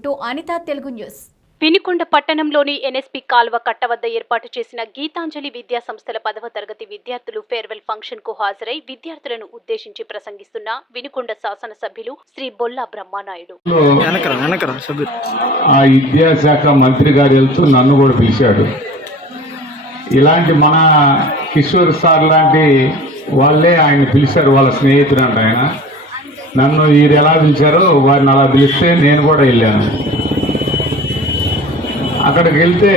Welcome to Anitha Telugu news. Vinukonda పట్టణంలోని NSP కాల్వ కట్ట వద్ద ఏర్పాటు చేసిన గీతాంజలి విద్యా సంస్థల పదవ తరగతి విద్యార్థులు ఫేర్వెల్ ఫంక్షన్కు హాజరై విద్యార్థులను ఉద్దేశించి ప్రసంగిస్తున్న వినుకొండ శాసనసభ్యులు శ్రీ బొల్లా బ్రహ్మానాయుడు. ఆ విద్యాశాఖ మంత్రి గారు వెళ్తూ నన్ను కూడా పిలిచాడు. ఇలాంటి మన కిషోర్ సార్ లాంటి వాళ్ళే ఆయన పిలిచారు వాళ్ళ స్నేహితుడు అంట ఆయన. నన్ను వీరు ఎలా పిలిచారో వారిని అలా పిలిస్తే నేను కూడా వెళ్ళాను. అక్కడికి వెళ్తే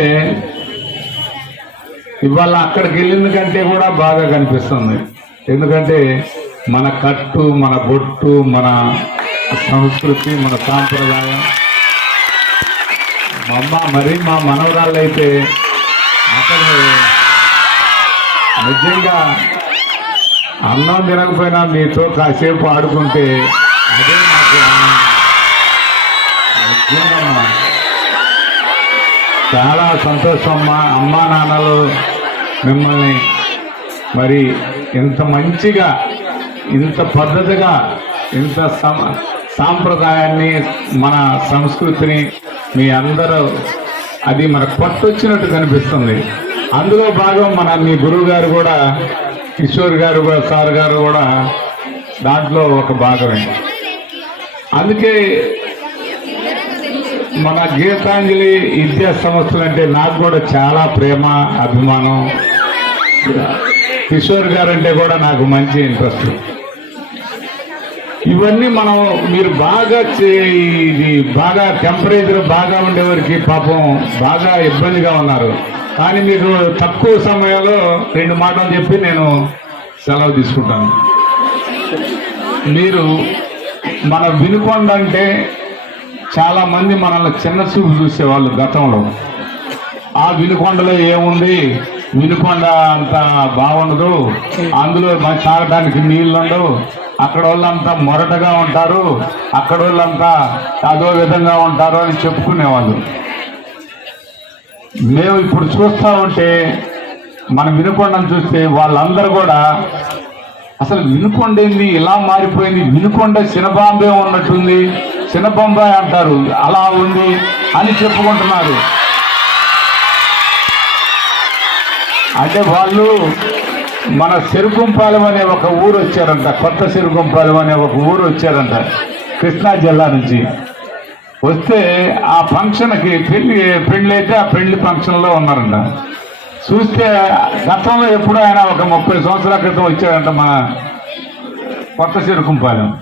ఇవాళ అక్కడికి వెళ్ళిన కంటే కూడా బాగా కనిపిస్తుంది. ఎందుకంటే మన కట్టు మన బొట్టు మన సంస్కృతి మన సాంప్రదాయం. మా అమ్మ మరి మా మనవరాళ్ళు అయితే నిజంగా అన్నం తినకపోయినా మీతో కాసేపు ఆడుకుంటే అదే నాకు చాలా సంతోషం అమ్మా అమ్మా నాన్నలు మిమ్మల్ని. మరి ఇంత మంచిగా ఇంత పద్ధతిగా ఇంత సమ సాంప్రదాయాన్ని మన సంస్కృతిని మీ అందరూ అది మనకు పట్టొచ్చినట్టు కనిపిస్తుంది. అందులో భాగం మన మీ గురువు గారు కూడా కిషోర్ గారు కూడా సార్ గారు కూడా దాంట్లో ఒక భాగమే. అందుకే మన గీతాంజలి విద్యా సంస్థలు అంటే నాకు కూడా చాలా ప్రేమ అభిమానం. కిషోర్ గారు అంటే కూడా నాకు మంచి ఇంట్రెస్ట్. ఇవన్నీ మనం మీరు బాగా చే- ఇది బాగా టెంపరేచర్ బాగా ఉండేవారికి పాపం బాగా ఇబ్బందిగా ఉన్నారు. కానీ మీకు తక్కువ సమయంలో రెండు మాటలు చెప్పి నేను సెలవు తీసుకుంటాను. మీరు మన వినుకొండ అంటే చాలామంది మనల్ని చిన్న చూపు చూసేవాళ్ళు గతంలో. ఆ వినుకొండలో ఏముంది? వినుకొండ అంత బాగుండదు. అందులో తాగడానికి నీళ్ళుండవు. అక్కడ వాళ్ళంతా మొరటగా ఉంటారు. అక్కడ వాళ్ళంతా అదో విధంగా ఉంటారు అని చెప్పుకునేవాళ్ళు. మేము ఇప్పుడు చూస్తా ఉంటే మన వినుకొండను చూస్తే వాళ్ళందరూ కూడా అసలు వినుకొండేంది ఇలా మారిపోయింది? వినుకొండ చినబాంబే ఉన్నట్టుంది. చినబాంబాయ్ అంటారు అలా ఉంది అని చెప్పుకుంటున్నారు. అంటే వాళ్ళు మన సిరుగుంపాలెం అనే ఒక ఊరు వచ్చారంట కొత్త సిరుగుంపాలెం అనే ఒక ఊరు వచ్చారంట కృష్ణా జిల్లా నుంచి. వస్తే ఆ ఫంక్షన్కి పెళ్ళి పెళ్ళి అయితే ఆ పెళ్ళి ఫంక్షన్లో ఉన్నారంట. చూస్తే గతంలో ఎప్పుడు ఆయన ఒక ముప్పై సంవత్సరాల క్రితం వచ్చాడంట మన కొత్త చెరుకుంపాలెం.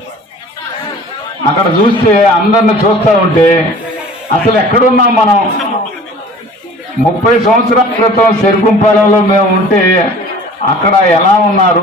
అక్కడ చూస్తే అందరిని చూస్తూ ఉంటే అసలు ఎక్కడున్నాం మనం? ముప్పై సంవత్సరాల క్రితం చెరుకుంపాలెంలో మేము ఉంటే అక్కడ ఎలా ఉన్నారు?